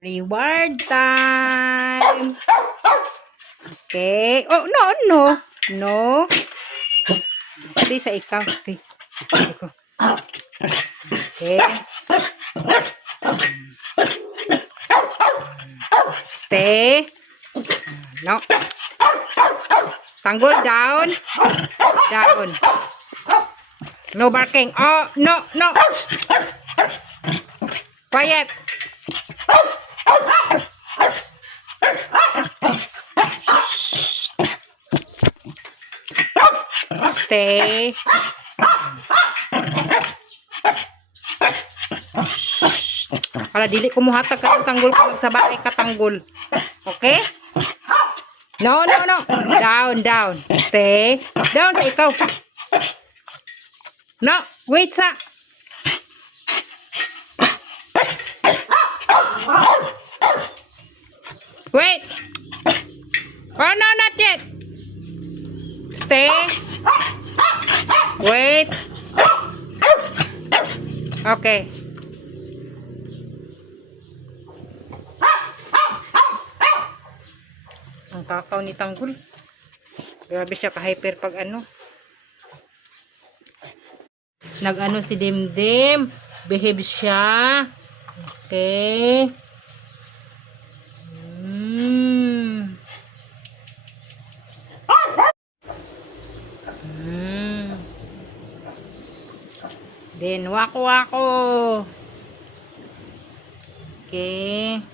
Reward time. Okay. Oh, no, no. No. Stay sa ikaw. Stay. Okay. Stay. No. Tanggol down. Down. No barking. Oh, no, no. Quiet. Stay. Para dili ko muhatag ka tanggol ko sa bahay katanggol. Okay? No, no, no. Down, down. Stay. Down sa ikaw. No, wait sa. Wait. Oh, no, not yet. Stay. Wait. Okay. Ang kakaw ni Tanggol. Grabe siya ka-hyper pag ano. Nag-ano si Dimdim. Behave siya. Okay. Then, wako-wako. Okay.